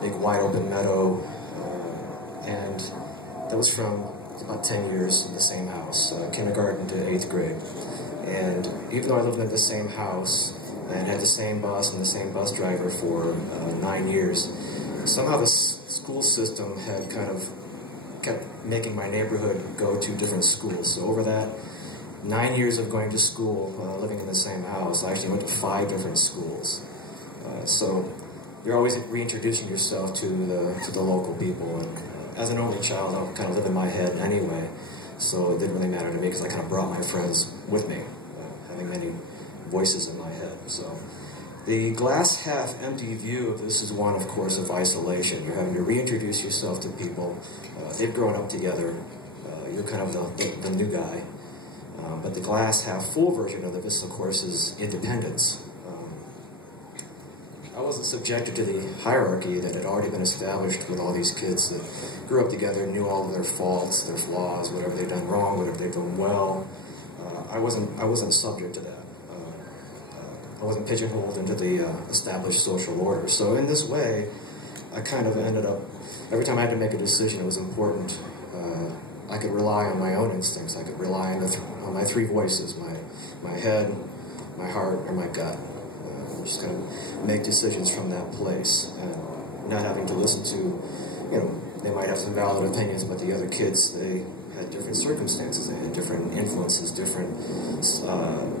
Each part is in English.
big wide open meadow, and that was from about 10 years in the same house, kindergarten to 8th grade. And even though I lived in the same house and had the same bus and the same bus driver for 9 years, somehow the school system had kind of kept making my neighborhood go to different schools. So over that 9 years of going to school, living in the same house, I actually went to 5 different schools. So you're always reintroducing yourself to the local people. And as an only child, I kind of lived in my head anyway, so it didn't really matter to me because I kind of brought my friends with me, having many voices in my head. So the glass half empty view of this is one, of course, of isolation. You're having to reintroduce yourself to people. They've grown up together. You're kind of the new guy. But the glass half full version of this, of course, is independence. I wasn't subjected to the hierarchy that had already been established with all these kids that grew up together, knew all of their faults, their flaws, whatever they've done wrong, whatever they've done well. I wasn't subject to that. I wasn't pigeonholed into the established social order. So in this way, I kind of ended up, every time I had to make a decision, it was important. I could rely on my own instincts. I could rely on my 3 voices, my head, my heart, or my gut. Just kind of make decisions from that place, and not having to listen to, they might have some valid opinions, but the other kids, they had different circumstances, they had different influences, different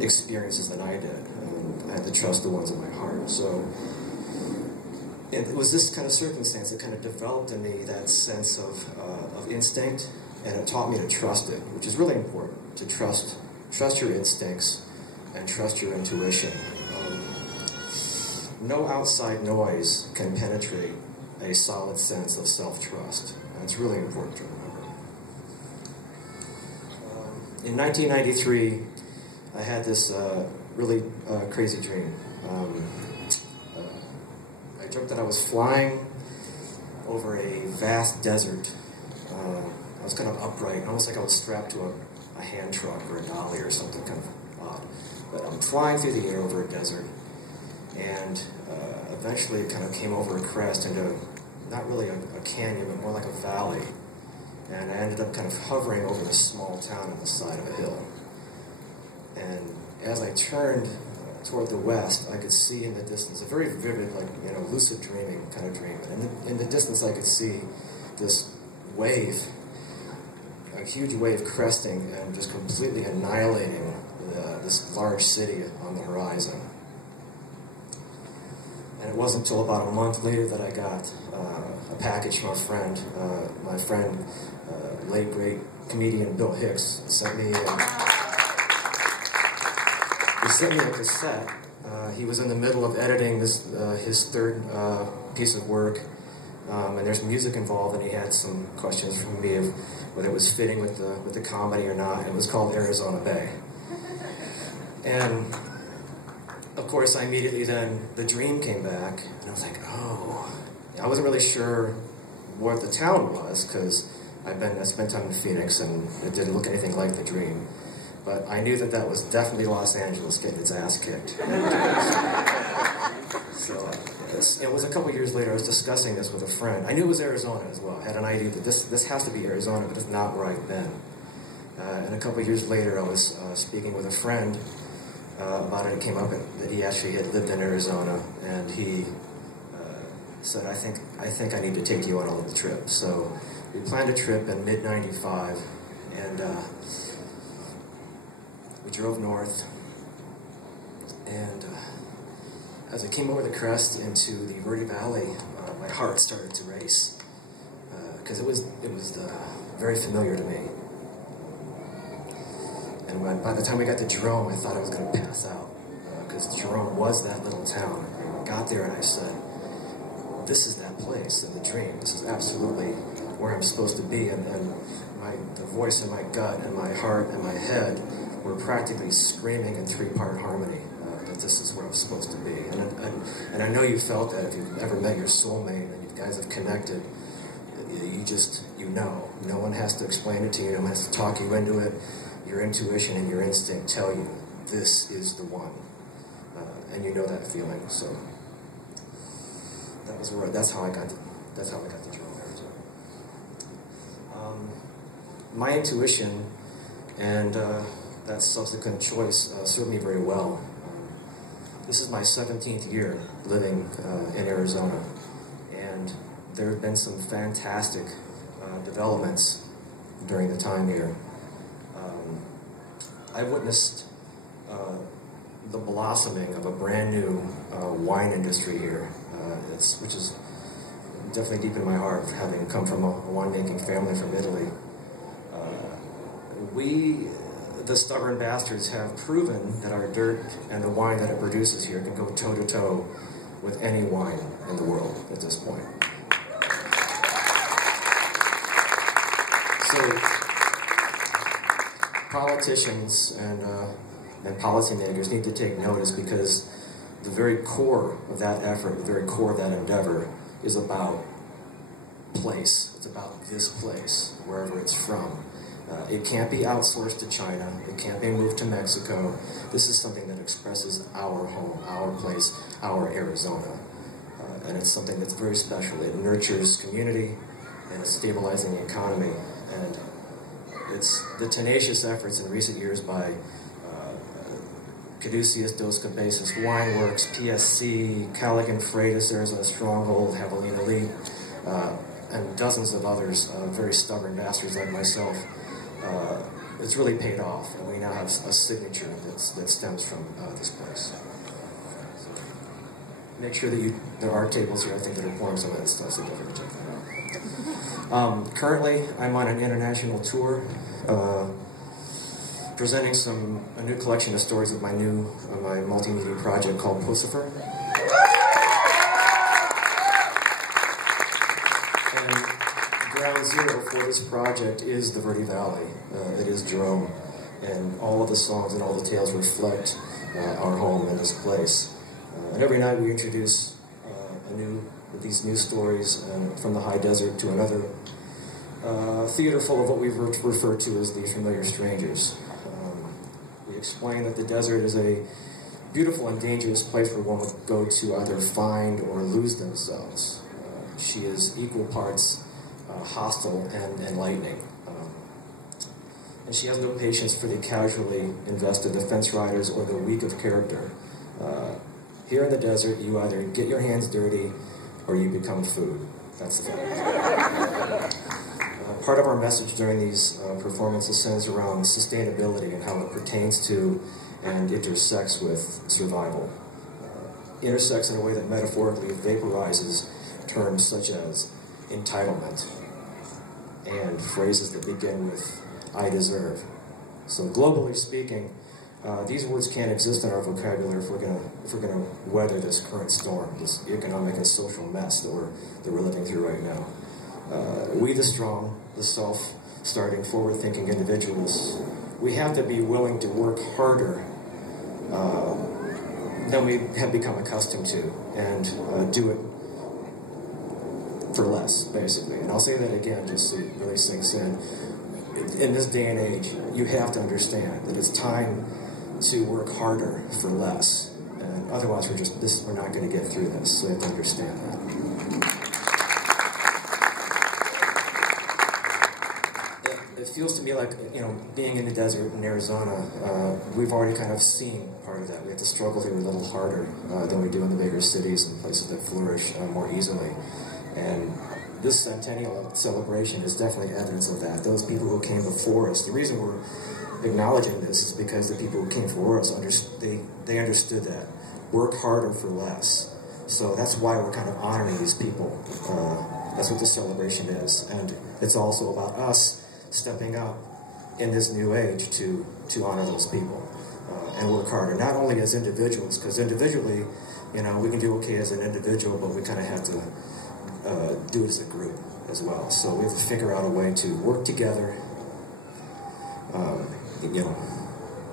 experiences than I did. And I had to trust the ones in my heart. So it was this kind of circumstance that kind of developed in me that sense of instinct, and it taught me to trust it, which is really important, to trust your instincts and trust your intuition. No outside noise can penetrate a solid sense of self-trust. And it's really important to remember. In 1993, I had this really crazy dream. I dreamt that I was flying over a vast desert. I was kind of upright, almost like I was strapped to a hand truck or a dolly or something kind of odd. But I'm flying through the air over a desert. And eventually it kind of came over a crest into not really a canyon, but more like a valley. And I ended up kind of hovering over this small town on the side of a hill. And as I turned toward the west, I could see in the distance a very vivid, like, lucid dreaming kind of dream. And in the distance I could see this wave, a huge wave cresting and just completely annihilating this large city on the horizon. And it wasn't until about a month later that I got a package from a friend. My friend, late great comedian Bill Hicks, sent me a cassette. He was in the middle of editing this his 3rd piece of work, and there's music involved, and he had some questions from me of whether it was fitting with the comedy or not. It was called Arizona Bay. And of course, I immediately then, the dream came back, and I was like, oh. I wasn't really sure what the town was, because I spent time in Phoenix, and it didn't look anything like the dream. But I knew that was definitely Los Angeles getting its ass kicked. So it was a couple years later, I was discussing this with a friend. I knew it was Arizona as well. I had an idea that this has to be Arizona, but it's not where I've been. And a couple years later, I was speaking with a friend about it. It came up that he actually had lived in Arizona, and he said, I think I need to take you on a little trip. So we planned a trip in mid-95, and we drove north, and as I came over the crest into the Verde Valley, my heart started to race, because it was very familiar to me. And by the time we got to Jerome, I thought I was going to pass out, because Jerome was that little town. And I got there and I said, this is that place in the dream. This is absolutely where I'm supposed to be. And the voice in my gut and my heart and my head were practically screaming in 3-part harmony that this is where I'm supposed to be. And I know you felt that if you've ever met your soulmate and you guys have connected, you know. No one has to explain it to you. No one has to talk you into it. Your intuition and your instinct tell you this is the one, and you know that feeling. So that That's how I got to Jerome. My intuition and that subsequent choice served me very well. This is my 17th year living in Arizona, and there have been some fantastic developments during the time here. I witnessed the blossoming of a brand new wine industry here, which is definitely deep in my heart, having come from a winemaking family from Italy. We, the stubborn bastards, have proven that our dirt and the wine that it produces here can go toe-to-toe with any wine in the world at this point. So, politicians and policymakers need to take notice, because the very core of that effort, the very core of that endeavor, is about place. It's about this place, wherever it's from. It can't be outsourced to China. It can't be moved to Mexico. This is something that expresses our home, our place, our Arizona. And it's something that's very special. It nurtures community, and it's stabilizing the economy. And it's the tenacious efforts in recent years by Caduceus dos Cabezas Wine Works, PSC, Callaghan Freitas, Arizona Stronghold, Javelina Elite, and dozens of others, very stubborn bastards like myself. It's really paid off, and we now have a signature that stems from this place. So make sure that there are tables here, I think, that are pouring some of that stuff, so definitely check that out. Currently, I'm on an international tour, presenting a new collection of stories of my multimedia project called Pussifer. And ground zero for this project is the Verde Valley. It is Jerome, and all of the songs and all the tales reflect our home in this place. And every night we introduce these new stories from the high desert to another theater full of what we've referred to as the familiar strangers. We explain that the desert is a beautiful and dangerous place where one would go to either find or lose themselves. She is equal parts hostile and enlightening. And she has no patience for the casually invested, the fence riders, or the weak of character. Here in the desert, you either get your hands dirty or you become food. That's the fact. Part of our message during these performances centers around sustainability and how it pertains to and intersects with survival. Intersects in a way that metaphorically vaporizes terms such as entitlement and phrases that begin with I deserve. So globally speaking, these words can't exist in our vocabulary if we're gonna weather this current storm, this economic and social mess that we're living through right now. We, the strong, the self-starting, forward-thinking individuals, we have to be willing to work harder than we have become accustomed to, and do it for less, basically. And I'll say that again just so it really sinks in. In this day and age, you have to understand that it's time to work harder for less. And otherwise, we're not going to get through this. So you have to understand that. It feels to me like, being in the desert in Arizona, we've already kind of seen part of that. We have to struggle here a little harder than we do in the bigger cities and places that flourish more easily. And this centennial celebration is definitely evidence of that. Those people who came before us, the reason we're acknowledging this is because the people who came before us, they understood that. Work harder for less. So that's why we're kind of honoring these people. That's what this celebration is. And it's also about us stepping up in this new age to honor those people and work harder. Not only as individuals, because individually, we can do okay as an individual, but we kind of have to do it as a group as well. So we have to figure out a way to work together,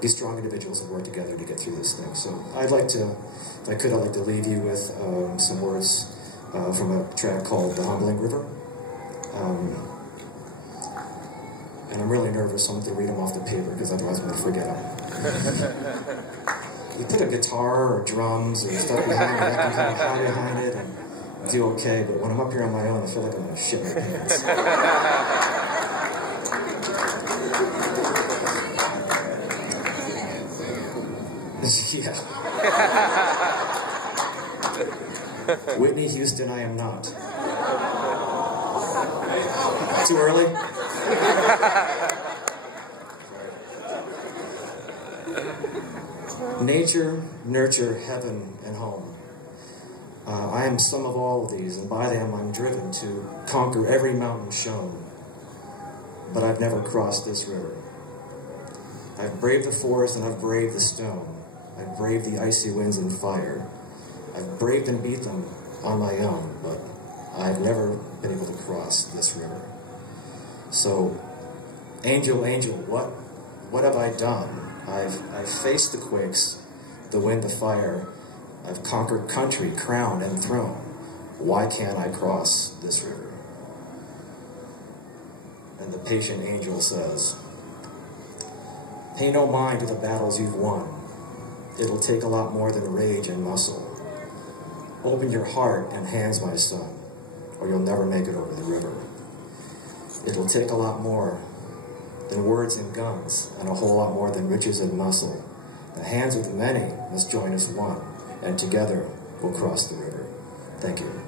be strong individuals and work together to get through this thing. So I'd like to leave you with some words from a track called The Humbling River. And I'm really nervous, so I'm going to read them off the paper because otherwise I'm going to forget them. You put a guitar or drums or stuff behind it, I can kind of hide behind it, and do okay, but when I'm up here on my own, I feel like I'm going to shit my pants. Yeah. Whitney Houston, I am not. Too early? Nature, nurture, heaven, and home. I am some of all of these, and by them I'm driven to conquer every mountain shown. But I've never crossed this river. I've braved the forest and I've braved the stone. I've braved the icy winds and fire. I've braved and beat them on my own, but I've never been able to cross this river. So, angel, angel, what have I done? I've faced the quakes, the wind, the fire. I've conquered country, crown, and throne. Why can't I cross this river? And the patient angel says, pay no mind to the battles you've won. It'll take a lot more than rage and muscle. Open your heart and hands, my son, or you'll never make it over the river. It'll take a lot more than words and guns, and a whole lot more than riches and muscle. The hands of the many must join as one, and together we'll cross the river. Thank you.